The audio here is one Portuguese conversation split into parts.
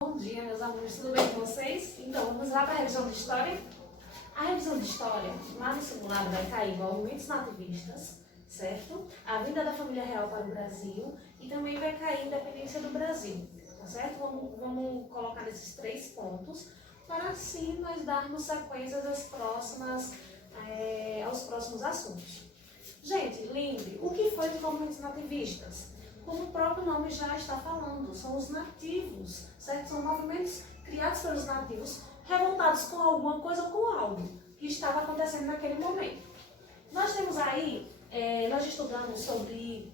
Bom dia, meus amores, tudo bem com vocês? Então, vamos lá para a revisão de história? A revisão de história, lá no simulado, vai cair movimentos nativistas, certo? A vinda da família real para o Brasil e também vai cair a independência do Brasil, tá certo? Vamos colocar nesses 3 pontos para assim nós darmos sequência aos próximos assuntos. Gente, lembre, o que foi de movimentos nativistas? Como o próprio nome já está falando, são os nativos, certo? São movimentos criados pelos nativos, revoltados com alguma coisa ou com algo que estava acontecendo naquele momento. Nós temos aí, nós estudamos sobre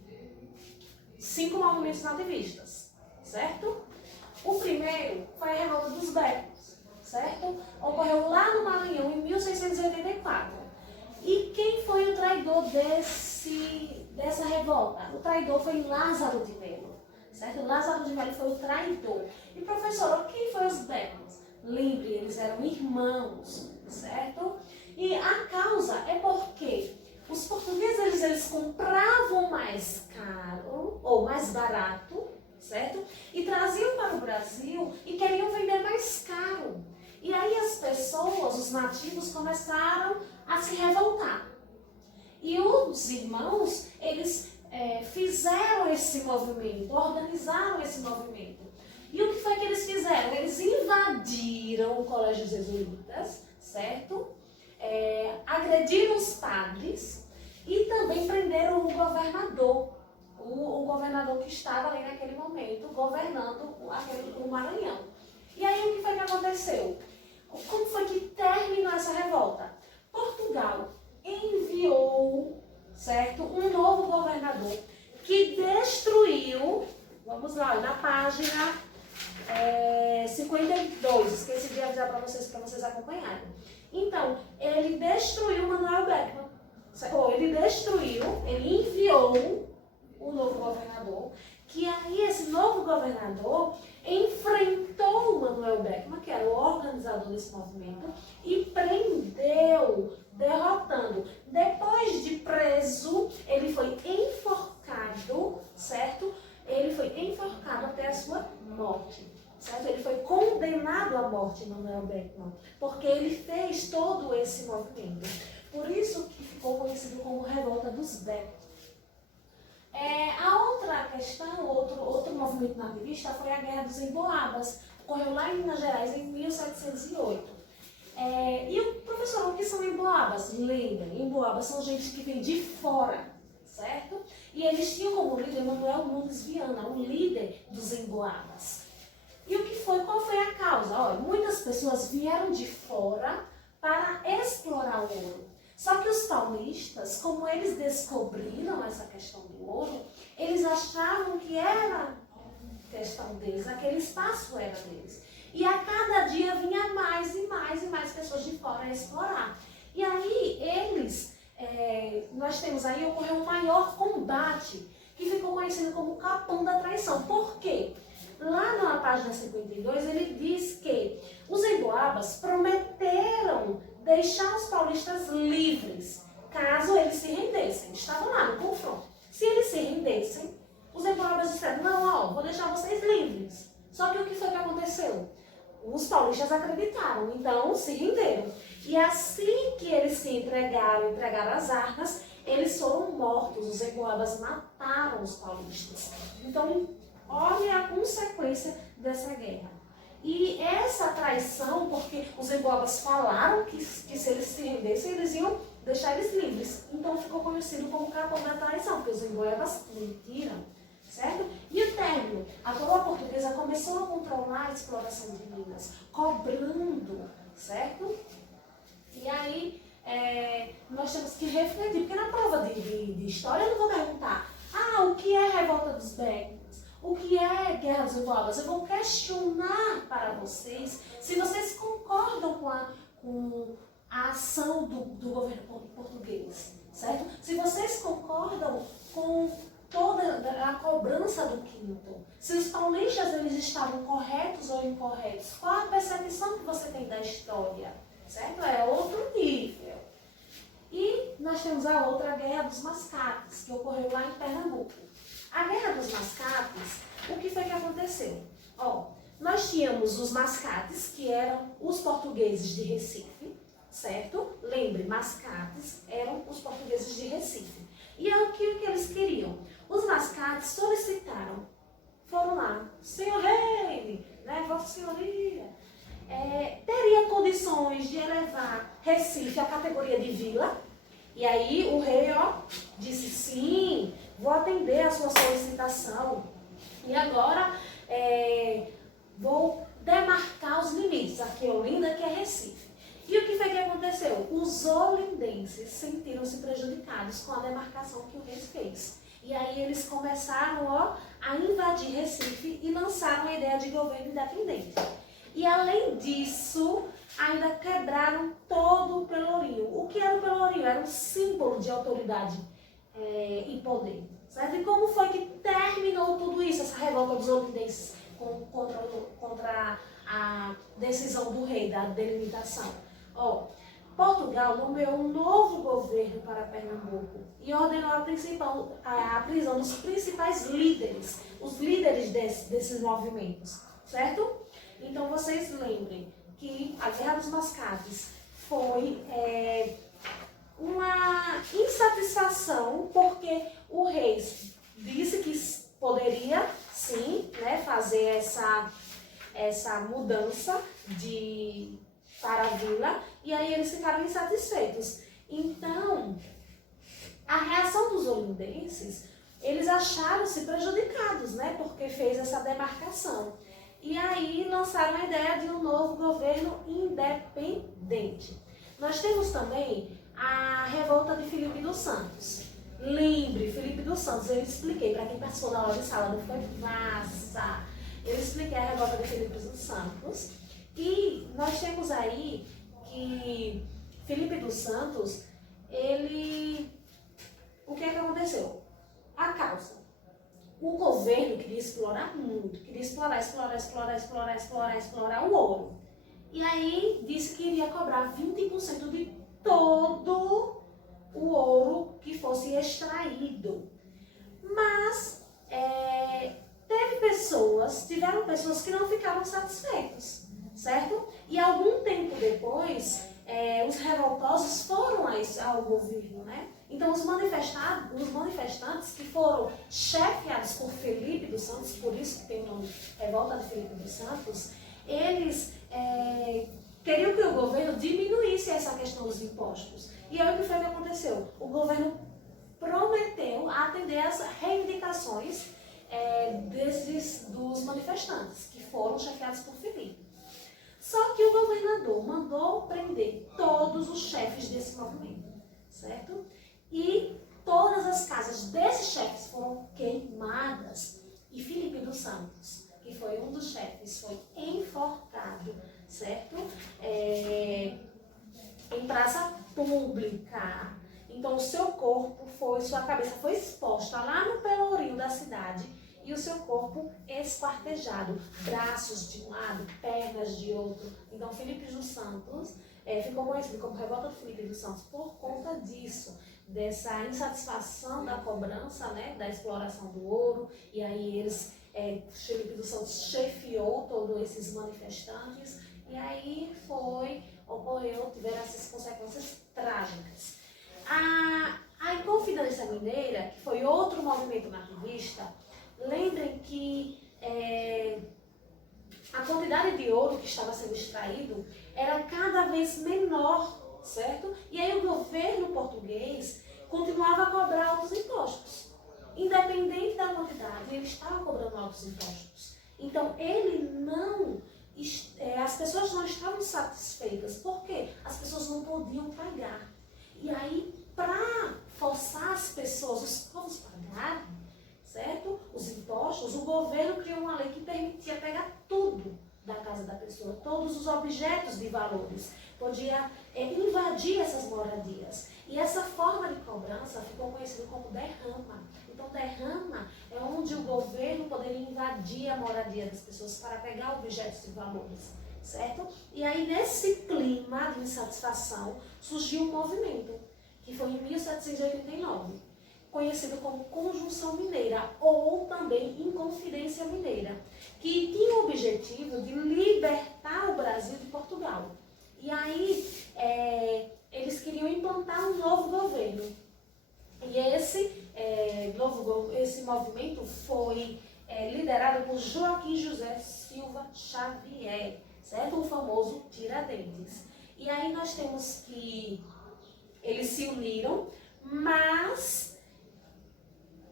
5 movimentos nativistas, certo? O primeiro foi a revolta dos Becos, certo? Ocorreu lá no Maranhão em 1684. E quem foi o traidor dessa revolta? O traidor foi Lázaro de Melo, certo? Lázaro de Melo foi o traidor. E professor, quem foi os Becos? Lembre, eles eram irmãos, certo? E a causa é porque os portugueses eles compravam mais caro ou mais barato, certo? E traziam para o Brasil e queriam vender mais caro. E aí as pessoas, os nativos, começaram a se revoltar. E os irmãos, eles fizeram esse movimento, organizaram esse movimento. E o que foi que eles fizeram? Eles invadiram o colégio jesuítas, certo? Agrediram os padres e também prenderam o governador. O governador que estava ali naquele momento, governando o Maranhão. E aí o que foi que aconteceu? Como foi que terminou essa revolta? Portugal enviou, certo, um novo governador que destruiu, vamos lá, na página 52, esqueci de avisar para vocês acompanharem. Então, ele destruiu Manuel Beckmann, ele enviou o novo governador, que aí esse novo governador enfrentou o Manuel Beckmann, que era o organizador desse movimento, e prendeu, derrotando. Depois de preso, ele foi enforcado, certo? Ele foi enforcado até a sua morte, certo? Ele foi condenado à morte, Manuel Beckmann, porque ele fez todo esse movimento. Por isso que ficou conhecido como Revolta dos Becos. A outra questão, outro movimento nativista foi a Guerra dos Emboabas. Ocorreu lá em Minas Gerais em 1708. E o professor, o que são emboabas? Lembrem, emboabas são gente que vem de fora, certo? E eles tinham como líder Manuel Nunes Viana, o líder dos emboabas. E qual foi a causa? Olha, muitas pessoas vieram de fora para explorar o ouro. Só que os paulistas, como eles descobriram essa questão do ouro, eles achavam que era questão deles, aquele espaço era deles. E a cada dia vinha mais e mais e mais pessoas de fora a explorar. E aí nós temos aí, ocorreu um maior combate, que ficou conhecido como Capão da Traição. Por quê? Lá na página 52, ele diz que os emboabas prometeram deixar os paulistas livres, caso eles se rendessem. Estavam lá no confronto. Se eles se rendessem, os emboabas disseram, não, vou deixar vocês livres. Só que o que foi que aconteceu? Os paulistas acreditaram, então se renderam. E assim que eles se entregaram as armas, eles foram mortos. Os emboabas mataram os paulistas. Então, olha a consequência dessa guerra. E essa traição, porque os emboabas falaram que se eles se rendessem, eles iam deixar eles livres. Então ficou conhecido como Capão da Traição, porque os emboabas mentiram, certo? E o término, a coroa portuguesa começou a controlar a exploração de minas, cobrando, certo? E aí nós temos que refletir, porque na prova de história eu não vou perguntar, o que é a revolta dos Becos? O que é Guerra dos Emboabas? Eu vou questionar para vocês se vocês concordam com a ação do governo português, certo? Se vocês concordam com toda a cobrança do quinto, se os paulistas eles estavam corretos ou incorretos, qual a percepção que você tem da história, certo? É outro nível. E nós temos a outra Guerra dos Mascates, que ocorreu lá em Pernambuco. A Guerra dos Mascates, o que foi que aconteceu? Nós tínhamos temos os mascates, que eram os portugueses de Recife, certo? Lembre, mascates eram os portugueses de Recife. E é o que eles queriam. Os mascates solicitaram, foram lá, senhor rei, né, vossa senhoria, teria condições de elevar Recife à categoria de vila? E aí o rei, disse sim, vou atender a sua solicitação. E agora vou demarcar os limites. Aqui é Olinda, que é Recife. E o que foi que aconteceu? Os olindenses sentiram-se prejudicados com a demarcação que o rei fez. E aí eles começaram a invadir Recife e lançaram a ideia de governo independente. E além disso, ainda quebraram todo o Pelourinho. O que era o Pelourinho? Era um símbolo de autoridade e poder. Certo? E como foi que terminou tudo isso, essa revolta dos olindenses contra a decisão do rei, da delimitação? Portugal nomeou um novo governo para Pernambuco e ordenou a prisão dos principais líderes, os líderes desses movimentos, certo? Então vocês lembrem que a Guerra dos Mascates foi uma insatisfação porque o rei disse que poderia sim, né, fazer essa mudança para a vila, e aí eles ficaram insatisfeitos. Então, a reação dos olindenses, eles acharam-se prejudicados, né, porque fez essa demarcação. E aí lançaram a ideia de um novo governo independente. Nós temos também a revolta de Filipe dos Santos. Lembre, Filipe dos Santos, eu expliquei, para quem participou da aula de sala, não foi massa? Eu expliquei a revolta de Filipe dos Santos. E nós temos aí que Filipe dos Santos, o que é que aconteceu? A causa. O governo queria explorar muito, queria explorar o ouro. E aí disse que iria cobrar 20% de todo o ouro que fosse extraído. Mas tiveram pessoas que não ficaram satisfeitas. Certo? E algum tempo depois, os revoltosos foram ao governo, né? Então, os manifestantes que foram chefiados por Filipe dos Santos, por isso que tem o nome Revolta de Filipe dos Santos, eles queriam que o governo diminuísse essa questão dos impostos. E aí o que foi que aconteceu? O governo prometeu atender às reivindicações dos manifestantes, que foram chefiados por Filipe. Só que o governador mandou prender todos os chefes desse movimento, certo? E todas as casas desses chefes foram queimadas. E Filipe dos Santos, que foi um dos chefes, foi enforcado, certo? Em praça pública. Então, sua cabeça foi exposta lá no Pelourinho da cidade, e o seu corpo esquartejado, braços de um lado, pernas de outro. Então, Filipe dos Santos ficou conhecido como Revolta de Filipe dos Santos por conta disso, dessa insatisfação da cobrança, né, da exploração do ouro. E aí Filipe dos Santos chefiou todos esses manifestantes, e aí tiveram essas consequências trágicas. A Inconfidência Mineira, que foi outro movimento nativista, lembrem que a quantidade de ouro que estava sendo extraído era cada vez menor, certo? E aí o governo português continuava a cobrar altos impostos. Independente da quantidade, ele estava cobrando altos impostos. Então, as pessoas não estavam satisfeitas. Por quê? As pessoas não podiam pagar. E aí, para forçar as pessoas, os povos pagarem, certo? Os impostos, o governo criou uma lei que permitia pegar tudo da casa da pessoa, todos os objetos de valores. Podia invadir essas moradias. E essa forma de cobrança ficou conhecida como derrama. Então, derrama é onde o governo poderia invadir a moradia das pessoas para pegar objetos de valores, certo? E aí, nesse clima de insatisfação, surgiu um movimento, que foi em 1789, conhecido como Conjunção Mineira, ou também Inconfidência Mineira, que tinha o objetivo de libertar o Brasil de Portugal. E aí eles queriam implantar um novo governo. E esse movimento foi liderado por Joaquim José Silva Xavier, certo? O famoso Tiradentes. E aí nós temos que eles se uniram, mas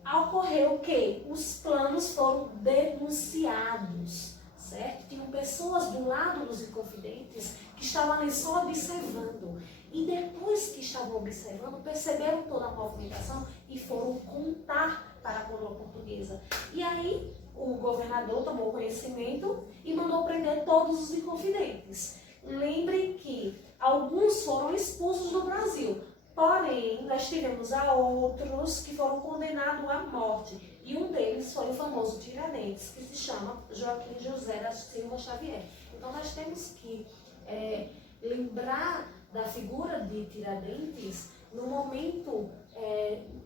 ocorreu que os planos foram denunciados, certo? Tinham pessoas do lado dos Inconfidentes que estavam ali só observando. E depois que estavam observando, perceberam toda a movimentação e foram contar para a coroa portuguesa. E aí o governador tomou conhecimento e mandou prender todos os Inconfidentes. Lembre que alguns foram expulsos do Brasil, porém nós tivemos a outros que foram condenados à morte. E um deles foi o famoso Tiradentes, que se chama Joaquim José da Silva Xavier. Então nós temos que lembrar da figura de Tiradentes no momento,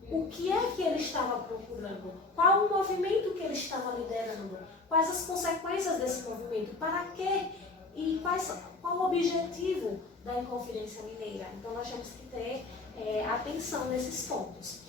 o que é que ele estava procurando, qual o movimento que ele estava liderando, quais as consequências desse movimento, para quê e qual o objetivo da Inconfidência Mineira. Então nós temos que ter atenção nesses pontos.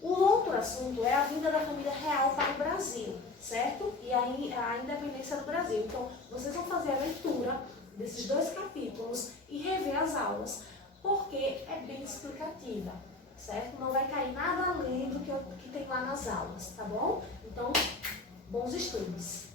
O outro assunto é a vinda da família real para o Brasil, certo? E a independência do Brasil. Então vocês vão fazer a leitura desses 2 capítulos e rever as aulas, porque é bem explicativa, certo? Não vai cair nada além do que tem lá nas aulas, tá bom? Então, bons estudos!